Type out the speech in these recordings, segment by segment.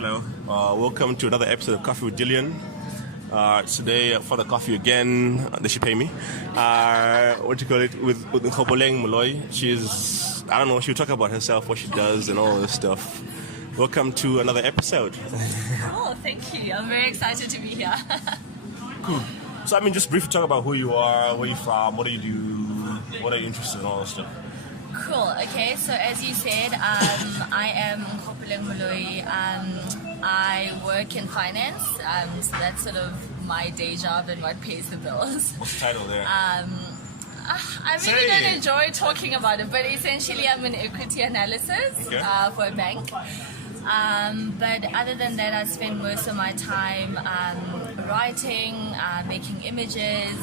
Hello, welcome to another episode of Coffee with Dillion. Today for the coffee again, they should pay me. What do you call it? With Nkgopoleng Moloi. She'll talk about herself, what she does and all this stuff. Welcome to another episode. Oh, thank you. I'm very excited to be here. Cool. So just briefly talk about who you are, where you're from, what do you do, what are you interested in, all this stuff. Cool. Okay, so as you said, I am Nkgopoleng Moloi. I work in finance, so that's sort of my day job and what pays the bills. What's the title there? I really don't enjoy talking about it, but essentially I'm an equity analysis for a bank. But other than that, I spend most of my time writing, making images,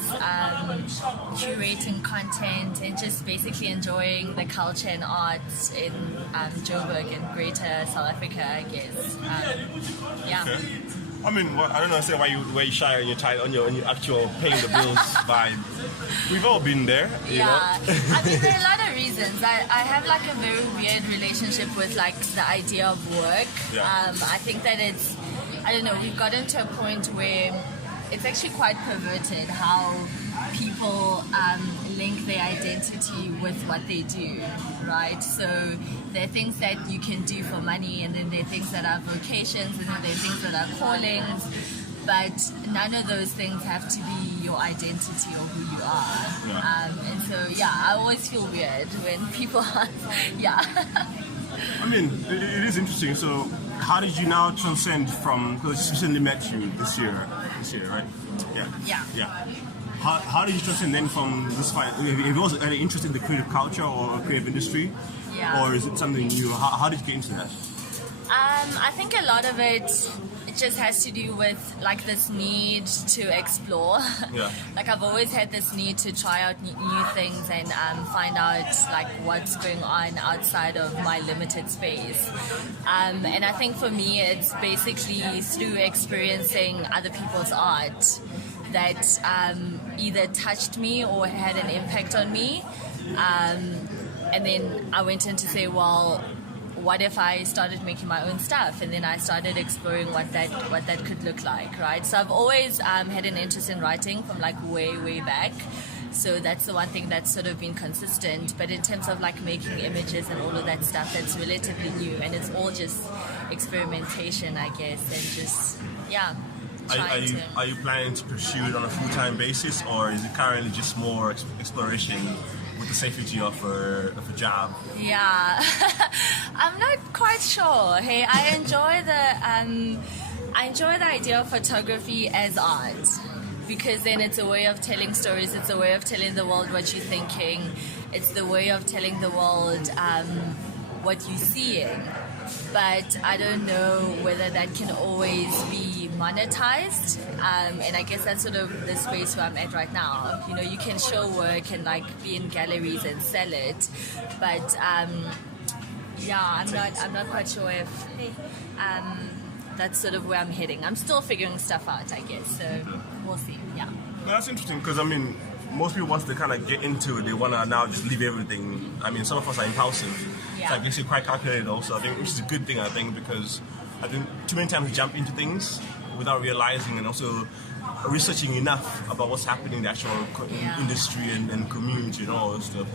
curating content, and just basically enjoying the culture and arts in Joburg and Greater South Africa, I guess. Yeah. Okay. I don't know. Say why you shy on your title, on your actual paying the bills vibe. We've all been there, you know. There are a lot of reasons. I have like a very weird relationship with like the idea of work. Yeah. I think that we've gotten to a point where it's actually quite perverted how people link their identity with what they do, right? So there are things that you can do for money, and then there are things that are vocations, and then there are things that are callings, but none of those things have to be your identity or who you are. Yeah. And so, I always feel weird when people are, it is interesting. So how did you now transcend from, because I just recently met you this year, right? Yeah. How did you transcend then from this fight? Have you also had an interest in the creative culture or creative industry? Yeah. Or is it something new? How did you get into that? I think a lot of it just has to do with like this need to explore. Yeah. Like I've always had this need to try out new things and find out like what's going on outside of my limited space. And I think for me it's basically through experiencing other people's art that either touched me or had an impact on me. And then I went in to say, well, what if I started making my own stuff? And then I started exploring what that could look like, right? So I've always had an interest in writing from like way back. So that's the one thing that's sort of been consistent. But in terms of like making images and all of that stuff, that's relatively new, and it's all just experimentation, I guess, and just Are you planning to pursue it on a full-time basis, or is it currently just more exploration with the safety of a job? Yeah, I'm not quite sure. Hey, I enjoy the idea of photography as art, because then it's a way of telling stories. It's a way of telling the world what you're thinking. It's the way of telling the world what you're seeing. But I don't know whether that can always be monetized, and I guess that's sort of the space where I'm at right now. You know, you can show work and like be in galleries and sell it, but I'm not quite sure if that's sort of where I'm heading. I'm still figuring stuff out, I guess. So we'll see. Yeah. No, that's interesting because most people, once they kind of get into it, they want to now just leave everything. Some of us are impulsive. Yeah. So I guess you're quite calculated also, I think, which is a good thing, I think, because I think too many times we jump into things without realizing and also researching enough about what's happening in the actual industry and community and all that stuff.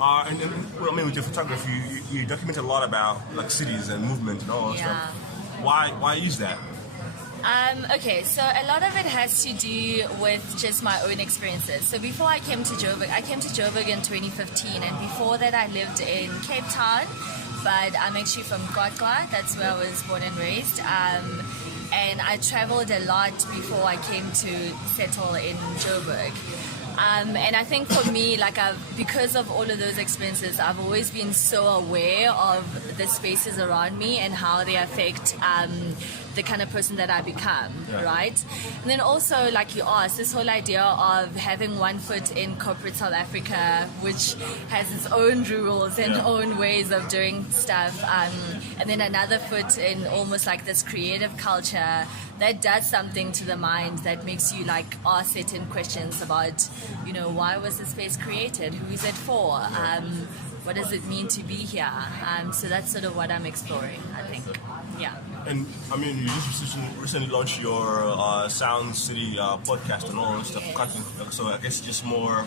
With your photography, you document a lot about like cities and movement and all that stuff. Why use that? Okay, so a lot of it has to do with just my own experiences. So before I came to Joburg in 2015, and before that I lived in Cape Town, but I'm actually from Nkgopoleng, that's where I was born and raised. And I traveled a lot before I came to settle in Joburg. And I think for me, because of all of those experiences, I've always been so aware of the spaces around me and how they affect the kind of person that I become, right? And then also, like you asked, this whole idea of having one foot in corporate South Africa, which has its own rules and own ways of doing stuff, and then another foot in almost like this creative culture that does something to the mind that makes you like ask certain questions about, why was the space created? Who is it for? What does it mean to be here? So that's sort of what I'm exploring, I think. Yeah. And I mean, you just recently launched your Sound City podcast and all that stuff. Yes. So I guess just more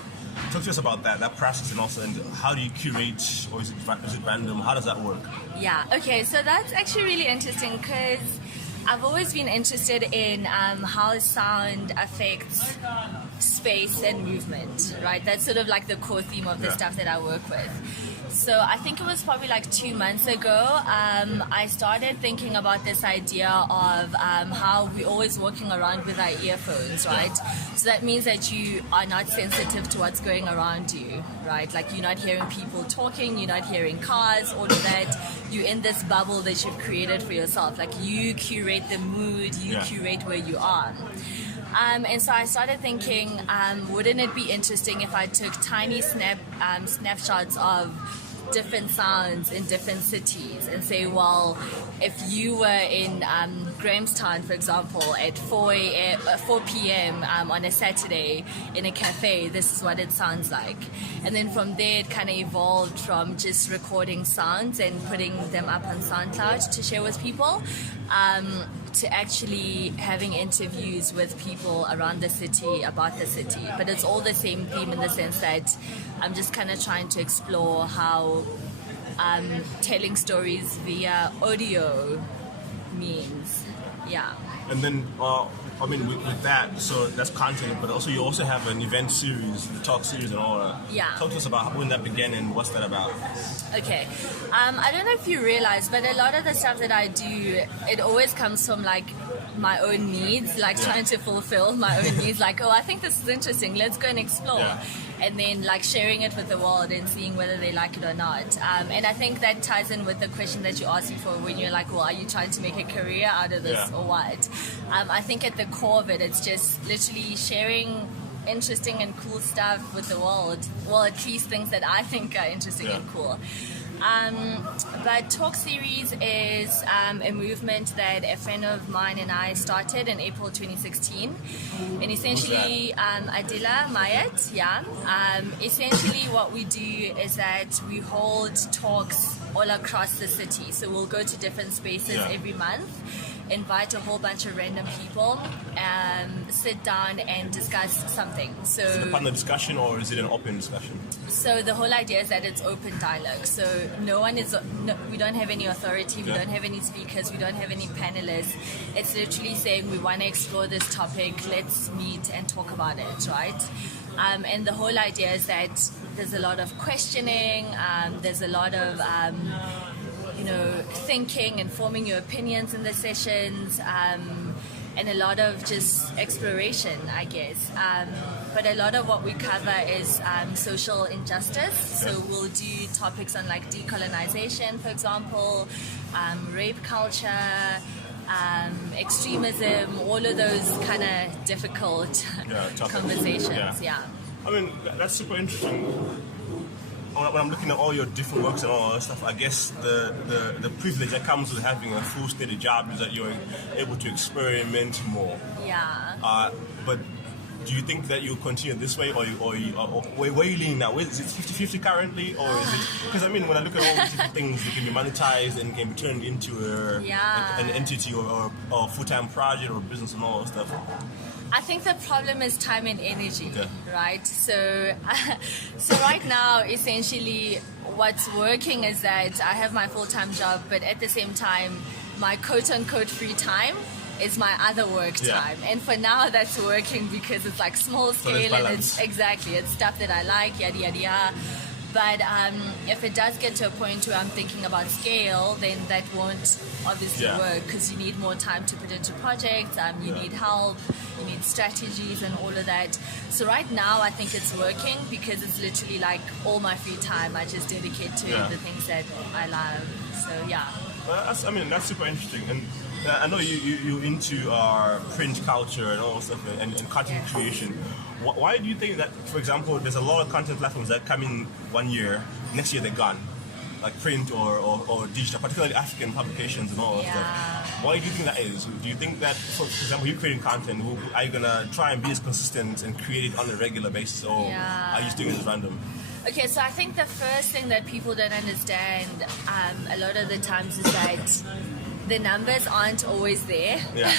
talk to us about that process, and also, and how do you curate, or is it random? How does that work? Yeah. Okay. So that's actually really interesting because I've always been interested in how sound affects space and movement, right? That's sort of like the core theme of the stuff that I work with. So I think it was probably like 2 months ago, I started thinking about this idea of how we're always walking around with our earphones, right? So that means that you are not sensitive to what's going around you, right? Like you're not hearing people talking, you're not hearing cars, all of that. You're in this bubble that you've created for yourself. Like you curate the mood, you curate where you are. And so I started thinking, wouldn't it be interesting if I took tiny snapshots of different sounds in different cities and say, well, if you were in Grahamstown, for example, at 4 p.m. On a Saturday in a cafe, this is what it sounds like. And then from there, it kind of evolved from just recording sounds and putting them up on SoundCloud to share with people, to actually having interviews with people around the city about the city. But it's all the same theme in the sense that I'm just kind of trying to explore how telling stories via audio means. Yeah. And then, I mean, with that, so that's content, but also you also have an event series, the talk series and all that. Yeah. Talk to us about when that began and what's that about. Okay. I don't know if you realize, but a lot of the stuff that I do, it always comes from like my own needs, like trying to fulfill my own needs. Like, oh, I think this is interesting. Let's go and explore. Yeah. And then like sharing it with the world and seeing whether they like it or not. And I think that ties in with the question that you asked before when you're like, well, are you trying to make a career out of this or what? I think at the core of it, it's just literally sharing interesting and cool stuff with the world. Well, at least things that I think are interesting and cool. But Talk Series is a movement that a friend of mine and I started in April 2016. And essentially, Adila Mayat, essentially what we do is that we hold talks all across the city. So we'll go to different spaces every month, invite a whole bunch of random people, sit down and discuss something. So is it a panel discussion or is it an open discussion? So the whole idea is that it's open dialogue. So we don't have any authority, we don't have any speakers, we don't have any panelists. It's literally saying we want to explore this topic, let's meet and talk about it, right? And the whole idea is that there's a lot of questioning, there's a lot of thinking and forming your opinions in the sessions, and a lot of just exploration, I guess. But a lot of what we cover is social injustice. So we'll do topics on like decolonization, for example, rape culture, extremism, all of those kind of difficult conversations. Yeah. I mean, that's super interesting. When I'm looking at all your different works and all that stuff, I guess the privilege that comes with having a full steady job is that you're able to experiment more. Yeah. But do you think that you'll continue this way, or where are you leaning now? Is it 50-50 currently, or is it? Because I mean, when I look at all these different things, they can be monetized and can be turned into an entity or a full-time project or business and all that stuff. I think the problem is time and energy, right? So right now, essentially, what's working is that I have my full-time job, but at the same time, my quote-unquote free time is my other work time. And for now, that's working because it's like small scale and it's stuff that I like, yada, yada, yada. But if it does get to a point where I'm thinking about scale, then that won't obviously work because you need more time to put into projects, you need help, you need strategies and all of that. So right now I think it's working because it's literally like all my free time I just dedicate to the things that I love. So yeah. That's super interesting. And I know you're into print culture and all that stuff and content creation. Why do you think that, for example, there's a lot of content platforms that come in 1 year, next year they're gone? Like print or digital, particularly African publications and all that stuff. Why do you think that is? Do you think that, for example, you're creating content, are you going to try and be as consistent and create it on a regular basis, or are you just doing it as random? Okay, so I think the first thing that people don't understand a lot of the times is that the numbers aren't always there. Yeah.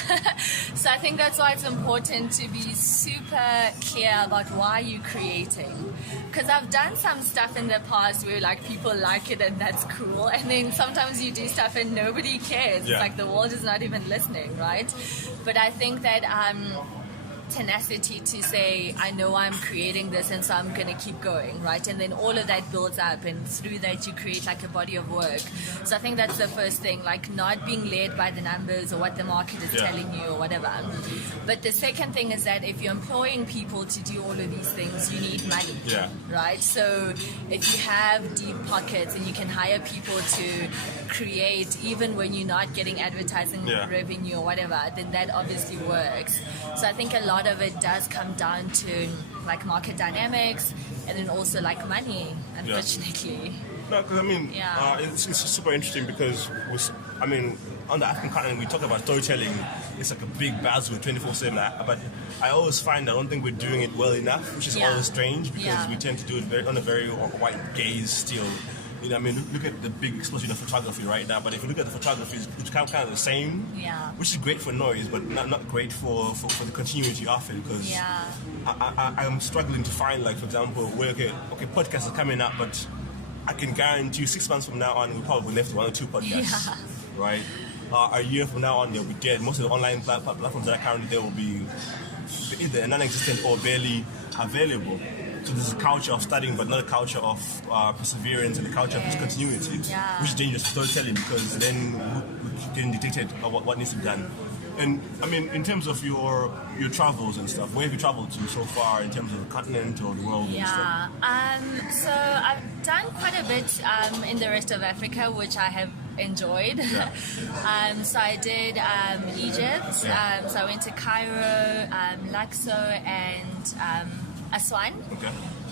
So I think that's why it's important to be super clear about why you're creating. Because I've done some stuff in the past where like people like it and that's cool, and then sometimes you do stuff and nobody cares. Yeah. It's like the world is not even listening, right? But I think that tenacity to say, I know I'm creating this and so I'm going to keep going, right? And then all of that builds up, and through that you create like a body of work. So I think that's the first thing, like not being led by the numbers or what the market is telling you or whatever. But the second thing is that if you're employing people to do all of these things, you need money, right? So if you have deep pockets and you can hire people to create even when you're not getting advertising revenue or whatever, then that obviously works. So I think a lot of it does come down to like market dynamics and then also like money, unfortunately. No, because I mean, it's super interesting because on the African continent we talk about storytelling. It's like a big buzzword 24/7. But I always find I don't think we're doing it well enough, which is always strange because we tend to do it on a very white gaze still. You know, I mean, look at the big explosion of photography right now. But if you look at the photography, it's kind of the same. Which is great for noise, but not great for the continuity of it. Because I'm struggling to find, like, for example, where podcasts are coming out, but I can guarantee you 6 months from now on, we'll probably left 1 or 2 podcasts, right? A year from now on, they'll be dead. Most of the online platforms that are currently there will be either non-existent or barely available. So there's a culture of studying, but not a culture of perseverance and a culture of continuity, which is dangerous for storytelling because then we can dictate what needs to be done. And I mean, in terms of your travels and stuff, where have you traveled to so far in terms of the continent or the world and stuff? So I've done quite a bit in the rest of Africa, which I have enjoyed. So I did Egypt. So I went to Cairo, Luxor, and Aswan.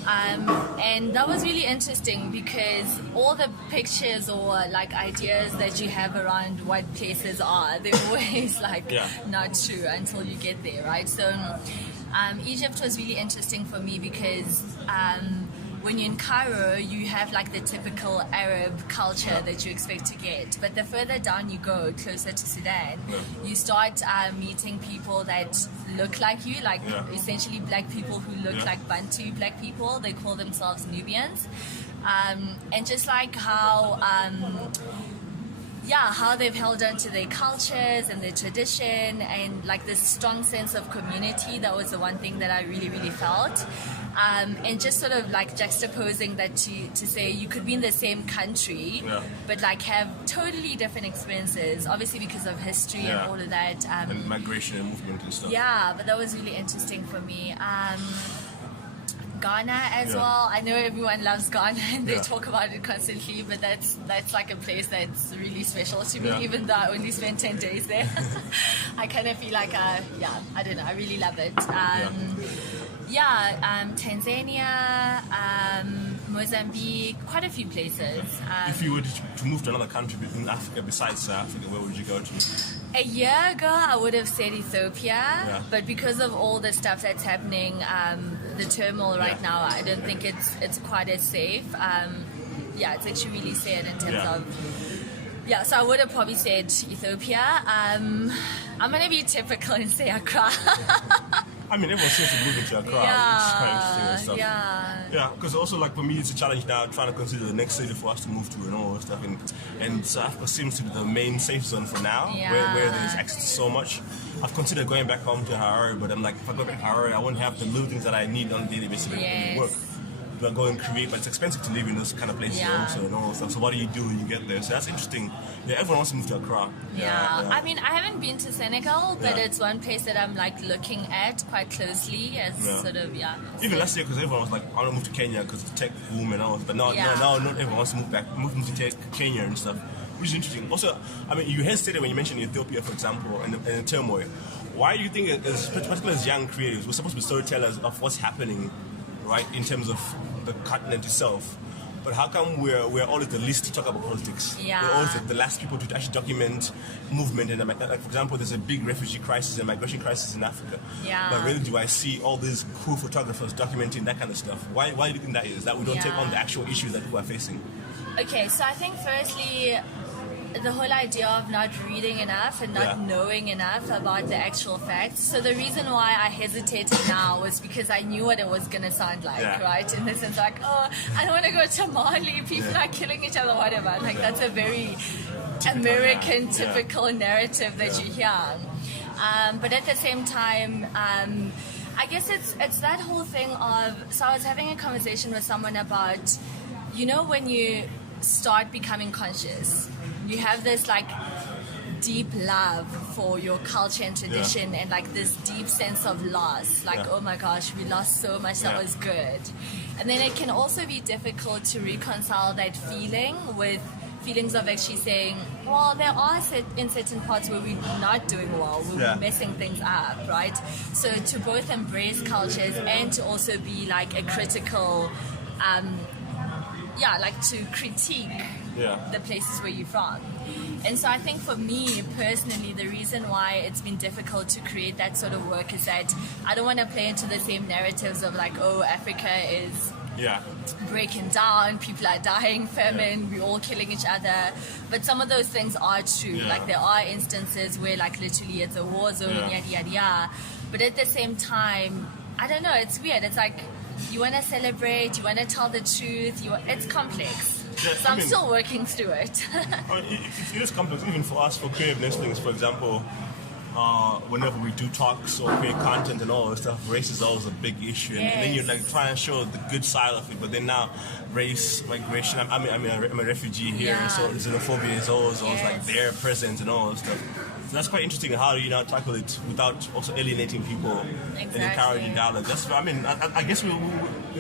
And that was really interesting because all the pictures or like ideas that you have around what places are, they're always like not true until you get there, right? So Egypt was really interesting for me because when you're in Cairo, you have like the typical Arab culture that you expect to get. But the further down you go, closer to Sudan, you start meeting people that look like you, like essentially black people who look like Bantu black people. They call themselves Nubians. And just like how they've held on to their cultures and their tradition and like this strong sense of community. That was the one thing that I really, really felt. And just sort of like juxtaposing that to say you could be in the same country, but like have totally different experiences, obviously because of history and all of that. And migration and movement and stuff. Yeah, but that was really interesting for me. Ghana as well. I know everyone loves Ghana and they talk about it constantly, but that's like a place that's really special to me, even though I only spent 10 days there. I kind of feel like, I don't know, I really love it. Tanzania, Mozambique, quite a few places. If you were to move to another country in Africa besides South Africa, where would you go to? A year ago, I would have said Ethiopia, but because of all the stuff that's happening, the turmoil right now, I don't think it's quite as safe. It's actually really sad in terms of... so I would have probably said Ethiopia. I'm going to be typical and say Accra. I mean, everyone seems to move into Accra, which is quite interesting and stuff. Yeah, because also, like, for me, it's a challenge now trying to consider the next city for us to move to and all that stuff. And South Africa seems to be the main safe zone for now, where there's access to so much. I've considered going back home to Harare, but I'm like, if I go back to Harare, I won't have the little things that I need on a daily basis to work. But go and create, but it's expensive to live in those kind of places also and all that stuff. So what do you do when you get there? So that's interesting. Yeah, everyone wants to move to Accra. I mean, I haven't been to Senegal, but it's one place that I'm like looking at quite closely as sort of Even last year, because everyone was like, I want to move to Kenya because of the tech boom and all. But now not everyone wants to move to Kenya and stuff, which is interesting. Also, I mean, you hesitated when you mentioned Ethiopia, for example, and the turmoil. Why do you think, particularly as young creatives, we're supposed to be storytellers of what's happening, right, in terms of the continent itself, but how come we're always the least to talk about politics? We're always the last people to actually document movement. And like, for example, there's a big refugee crisis and migration crisis in Africa. But rarely do I see all these cool photographers documenting that kind of stuff. Why do you think that is? That we don't take on the actual issues that people are facing? Okay, so I think firstly, the whole idea of not reading enough and not knowing enough about the actual facts. So the reason why I hesitated now was because I knew what it was going to sound like, right? In the sense like, oh, I don't want to go to Mali, people are killing each other, whatever. Like that's a very American typical narrative that you hear. But at the same time, I guess it's that whole thing of, so I was having a conversation with someone about, you know, when you start becoming conscious, you have this like deep love for your culture and tradition and like this deep sense of loss, like oh my gosh, we lost so much that was good. And then it can also be difficult to reconcile that feeling with feelings of actually saying, well, there are in certain parts where we're not doing well, we're messing things up, right? So to both embrace cultures and to also be like a critical like to critique the places where you're from. And so I think for me personally, the reason why it's been difficult to create that sort of work is that I don't want to play into the same narratives of like, oh, Africa is breaking down, people are dying, famine, we're all killing each other. But some of those things are true. Like there are instances where like literally it's a war zone, yada yada yada. But at the same time, I don't know, it's weird. It's like you want to celebrate, you want to tell the truth, it's complex. So I'm still working through it. It is complex, even for us, for creative listings, for example. Whenever we do talks or create content and all this stuff, race is always a big issue, and then you like try and show the good side of it. But then now, race, migration. I'm a refugee here, so xenophobia is always like there, present, and all this stuff. So that's quite interesting. How do you now tackle it without also alienating people and encouraging dialogue? That's, I guess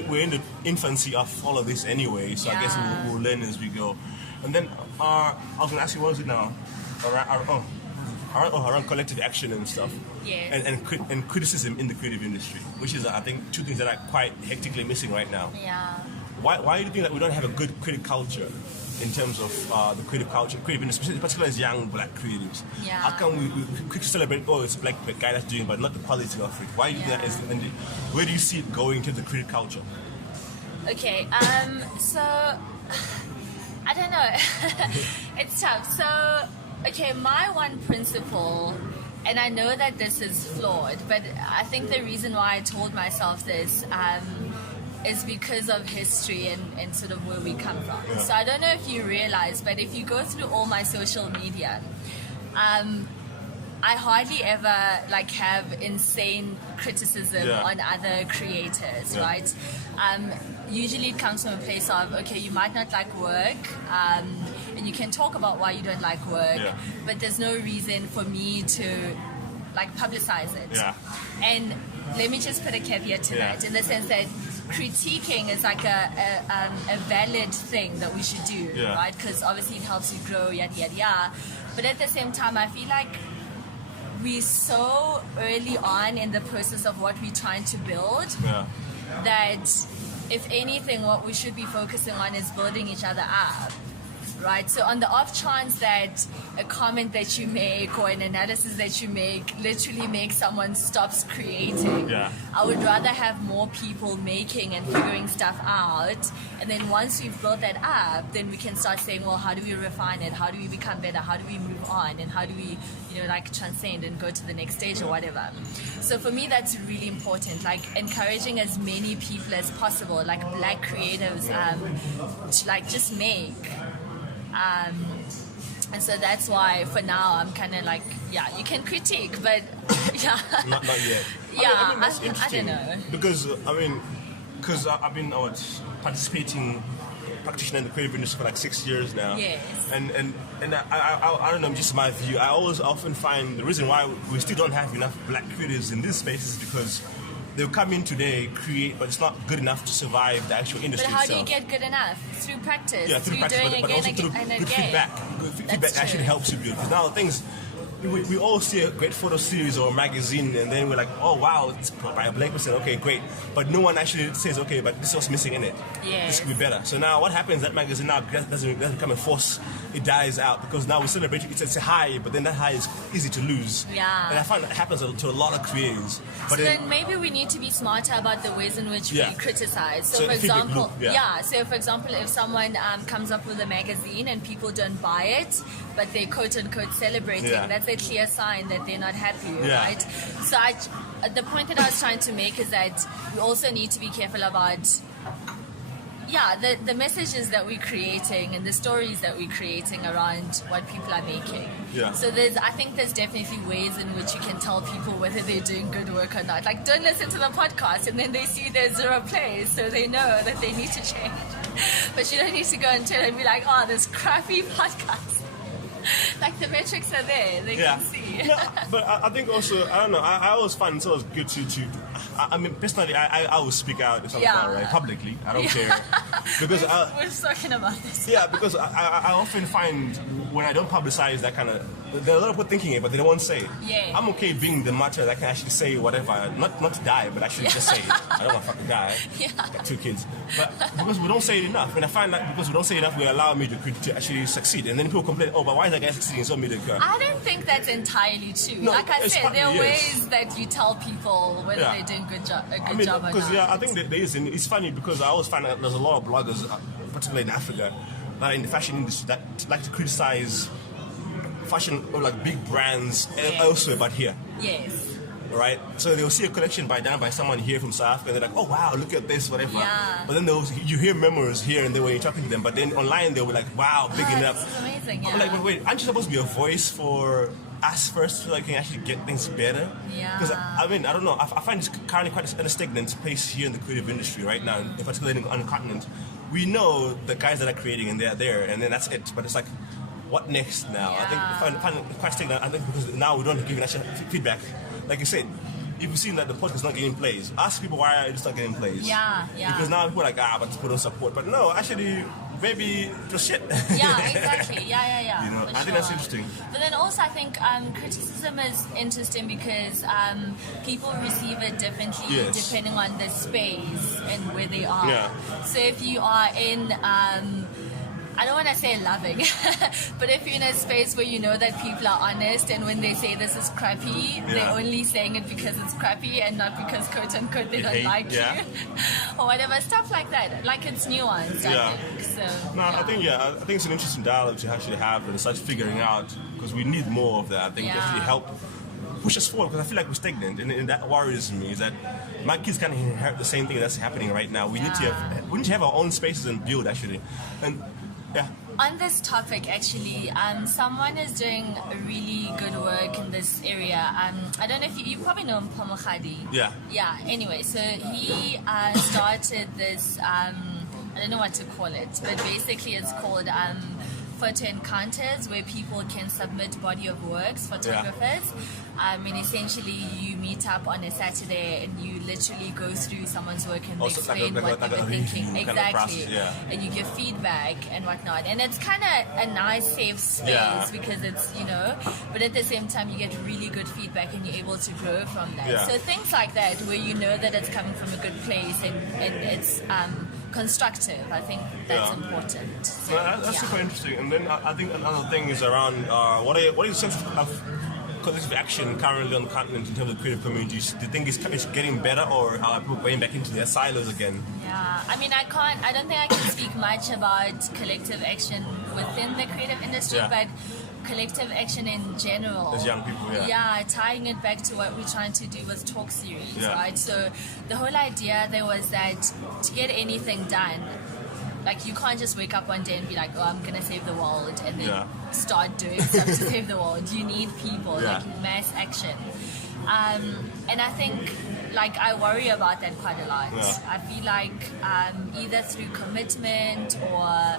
we're in the infancy of all of this anyway. So I guess we'll learn as we go. And then I was going to ask you, what is it now? Around collective action and stuff, and criticism in the creative industry, which is, I think, two things that are quite hectically missing right now. Why do you think that we don't have a good creative culture in terms of the creative culture, creative industry, particularly as young black creatives? How come we quick to celebrate, oh, it's a black guy that's doing it, but not the quality of it? Why do you think that is, and where do you see it going to the creative culture? Okay, so I don't know. It's tough. So okay, my one principle, and I know that this is flawed, but I think the reason why I told myself this is because of history and sort of where we come from. So I don't know if you realize, but if you go through all my social media, I hardly ever like have insane criticism on other creators, right? Usually it comes from a place of, okay, you might not like work, and you can talk about why you don't like work, but there's no reason for me to like publicize it. And let me just put a caveat to that, in the sense that critiquing is like a valid thing that we should do, right? Because obviously it helps you grow, yada yada yada. But at the same time, I feel like we're so early on in the process of what we're trying to build that if anything, what we should be focusing on is building each other up, right? So on the off chance that a comment that you make or an analysis that you make literally makes someone stops creating, I would rather have more people making and figuring stuff out, and then once we've built that up, then we can start saying, well, how do we refine it? How do we become better? How do we move on? And how do we, like transcend and go to the next stage or whatever? So for me, that's really important, like encouraging as many people as possible, like black creatives, to like just make. And so that's why for now I'm kind of like, you can critique, but not yet. I don't know. Because I've been participating practitioner in the creative industry for like 6 years now. And I don't know, just my view. I often find the reason why we still don't have enough black creatives in this space is because they'll come in today, create, but it's not good enough to survive the actual industry itself. But how itself. do you get good enough? Through practice. Through practice, doing but also again through and again. feedback. Feedback actually helps you build. Because now things, we all see a great photo series or magazine, and then we're like, oh wow, it's by a black person, okay, great. But no one actually says, okay, but this is what's missing in it. Yes. This could be better. So now what happens? That magazine now doesn't become a force. It dies out because now we celebrate. It's a high, but then that high is easy to lose. Yeah. And I find that happens to a lot of creators. But so then maybe we need to be smarter about the ways in which we criticize. So for example, so for example, if someone comes up with a magazine and people don't buy it, but they're quote unquote celebrating, that's a clear sign that they're not happy, right? So the point that I was trying to make is that we also need to be careful about the messages that we're creating and the stories that we're creating around what people are making. Yeah. So I think there's definitely ways in which you can tell people whether they're doing good work or not. Like, don't listen to the podcast and then they see there's 0 plays, so they know that they need to change. But you don't need to go and tell and be like, oh, this crappy podcast. Like, the metrics are there, they can see. No, but I think also, I don't know, I always find it's always good to I mean, personally, I always speak out if something's not right, publicly. I don't care. Because we're talking about this. Yeah, because I often find when I don't publicize that kind of, there are a lot of people thinking it, but they don't want to say it. Yeah. I'm okay being the martyr that can actually say whatever, not to die, but actually just say it. I don't want to fucking die. I got 2 kids. But because we don't say it enough, and I find that because we don't say it enough, we allow mediocrity to actually succeed. And then people complain, oh, but why is that guy succeeding so mediocre? I don't think that's entirely true. No, like I said, there are ways that you tell people whether they're doing a good job or not. Because I think that there is, and it's funny because I always find that there's a lot of bloggers, particularly in Africa, that are in the fashion industry that like to criticize fashion or like big brands elsewhere, but here. Yes. Right? So they'll see a collection done by someone here from South Africa, and they're like, oh wow, look at this, whatever. Yeah. But then you hear memories here and there when you're talking to them, but then online they'll be like, wow, big enough. That's amazing, I'm like, wait, aren't you supposed to be a voice for us first so that you can actually get things better? Yeah. Because I mean, I don't know, I find it's currently quite a stagnant place here in the creative industry right now, in particular on the continent. We know the guys that are creating and they're there, and then that's it. But it's like, what next now? Yeah. I think find it quite stagnant. I think because now we don't give actual feedback. Like you said, if you've seen that the podcast is not getting plays, ask people why are you just not getting plays. Yeah. Because now people are like, but people don't support. But no, actually, maybe just shit. Yeah, exactly. Yeah. You know, I think that's interesting. But then also I think criticism is interesting because people receive it differently depending on the space and where they are. Yeah. So if you are in I don't want to say loving, but if you're in a space where you know that people are honest and when they say this is crappy, they're only saying it because it's crappy and not because quote unquote they don't like you or whatever, stuff like that. Like, it's nuanced, I think. So, no, I think it's an interesting dialogue to actually have and start figuring out, because we need more of that. I think to actually help push us forward, because I feel like we're stagnant, and that worries me, is that my kids kind of inherit the same thing that's happening right now. We need to have our own spaces and build, actually. And on this topic, actually, someone is doing really good work in this area. I don't know if you probably know Mpomogadi. Yeah. Anyway, so he started this. I don't know what to call it, but basically it's called photo encounters, where people can submit body of works, photographers. And essentially you meet up on a Saturday and you literally go through someone's work and they explain what they were thinking. Exactly. And you give feedback and whatnot. And it's kind of a nice, safe space because it's, but at the same time you get really good feedback and you're able to grow from that. So things like that, where you know that it's coming from a good place and it's constructive, I think that's important. So, that's super interesting. And then I think another thing is around what is the sense of collective action currently on the continent in terms of creative communities? Do you think it's getting better, or are people going back into their silos again? Yeah, I mean, I don't think I can speak much about collective action within the creative industry, but collective action in general. As young people, tying it back to what we're trying to do with talk series, right? So the whole idea there was that to get anything done, like, you can't just wake up one day and be like, oh, I'm going to save the world, and then start doing stuff to save the world. You need people, like mass action. And I think, like, I worry about that quite a lot. I feel like either through commitment or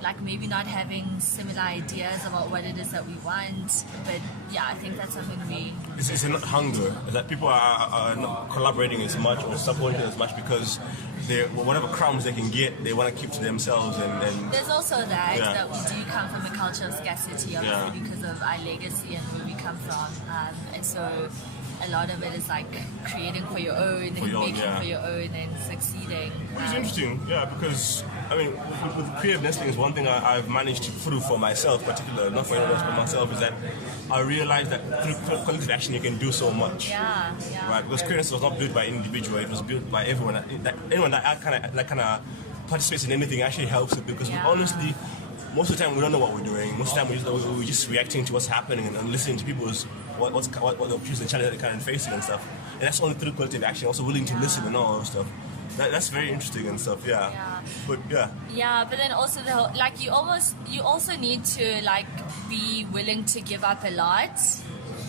like maybe not having similar ideas about what it is that we want, but I think that's something it's not hunger. It's that people are not collaborating as much or supporting as much because whatever crumbs they can get, they want to keep to themselves. And there's also that we do come from a culture of scarcity, obviously, because of our legacy and where we come from, and so a lot of it is like creating for your own and making for your own and succeeding. Which is interesting, yeah, because I mean, with creative nestling is one thing I've managed to prove for myself, particularly not for anyone else but myself, is that I realized that through collective action you can do so much. Yeah. Right, because creative was not built by an individual; it was built by everyone. Anyone that kind of participates in anything actually helps it, because honestly, most of the time we don't know what we're doing. Most of the time we're just reacting to what's happening and listening to people's what the opportunities and challenges they're kind of facing and stuff. And that's only through collective action. Also willing to listen and all that stuff. That's very interesting and stuff. Yeah. But but then also you also need to like be willing to give up a lot.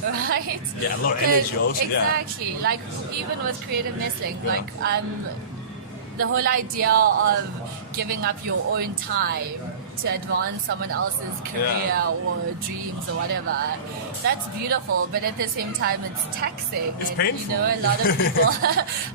Right? Yeah, a lot of energy also. Exactly. Like even with creative nestling, like the whole idea of giving up your own time to advance someone else's career or dreams or whatever, that's beautiful, but at the same time it's taxing. It's and, painful. A lot of people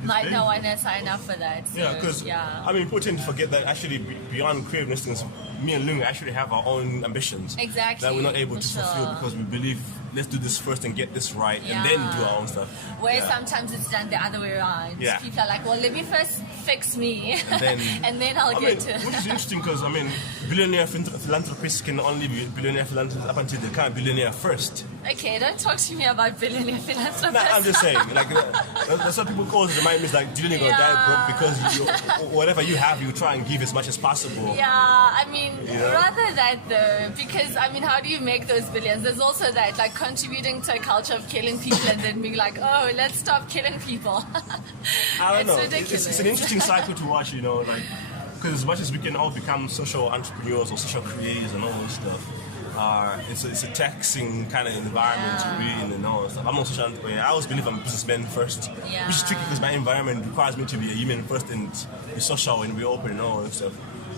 might not want to sign up for that. So, because I mean, important to forget that actually beyond creative nesting, me and Lung actually have our own ambitions. Exactly. That we're not able to fulfill because we believe, let's do this first and get this right and then do our own stuff. Where sometimes it's done the other way around. Yeah. People are like, well, let me first fix me and then I'll get to... Which is interesting because, I mean, billionaire philanthropists can only be billionaire philanthropists up until they become billionaire first. Okay, don't talk to me about billionaire philanthropists. No, I'm just saying, like, that's what people call it. Remind me, like, Dillion gonna die broke because whatever you have, you try and give as much as possible. Yeah, I mean, rather that though, because, I mean, how do you make those billions? There's also that, like, contributing to a culture of killing people and then being like, oh, let's stop killing people. I don't know. Ridiculous. It's an interesting cycle to watch, like, because as much as we can all become social entrepreneurs or social creators and all that stuff, it's a taxing kind of environment to be in and all that stuff. I'm not social entrepreneur. I always believe I'm a businessman first, which is tricky because my environment requires me to be a human first and be social and be open and all that stuff.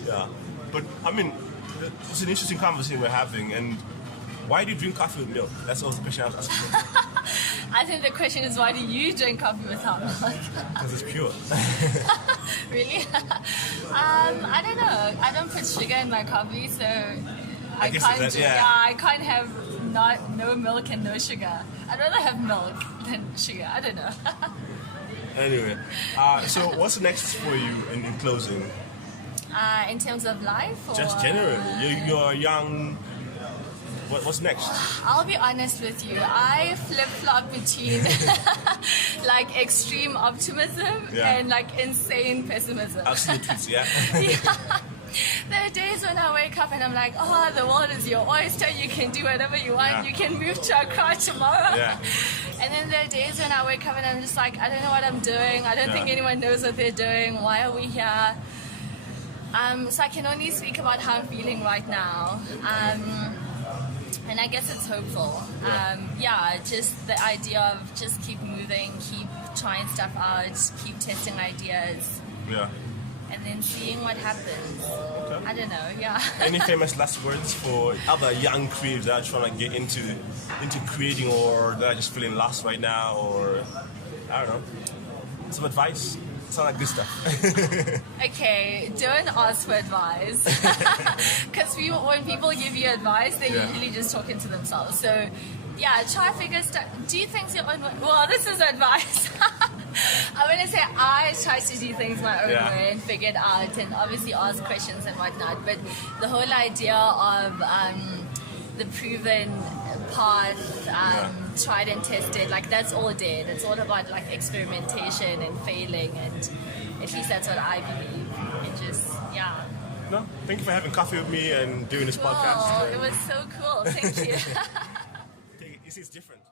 Yeah, but I mean, it's an interesting conversation we're having. And why do you drink coffee with milk? That's always the question I was asking. I think the question is, why do you drink coffee without milk? Because it's pure. Really? I don't know. I don't put sugar in my coffee, so I can't have no milk and no sugar. I'd rather have milk than sugar. I don't know. Anyway, so what's next for you in closing? In terms of life? Or? Just generally. You're young. What's next? I'll be honest with you. I flip-flop between like extreme optimism and like insane pessimism. Absolutely, yeah. There are days when I wake up and I'm like, oh, the world is your oyster. You can do whatever you want. You can move to Accra tomorrow. Yeah. And then there are days when I wake up and I'm just like, I don't know what I'm doing. I don't think anyone knows what they're doing. Why are we here? So I can only speak about how I'm feeling right now. And I guess it's hopeful. Just the idea of just keep moving, keep trying stuff out, keep testing ideas. Yeah. And then seeing what happens. Okay. I don't know, Any famous last words for other young creatives that are trying to get into creating or that are just feeling lost right now, or I don't know, some advice? Sound like good stuff. Okay, don't ask for advice. Because when people give you advice, they're usually just talking to themselves. So, try to figure stuff. Do things your own way. Well, this is advice. I'm going to say I try to do things my own way and figure it out and obviously ask questions and whatnot. But the whole idea of the proven path, tried and tested, like that's all dead. It's all about like experimentation and failing, and at least that's what I believe. And just, No, thank you for having coffee with me and doing this podcast. Oh, it was so cool. Thank you. You see, it's different.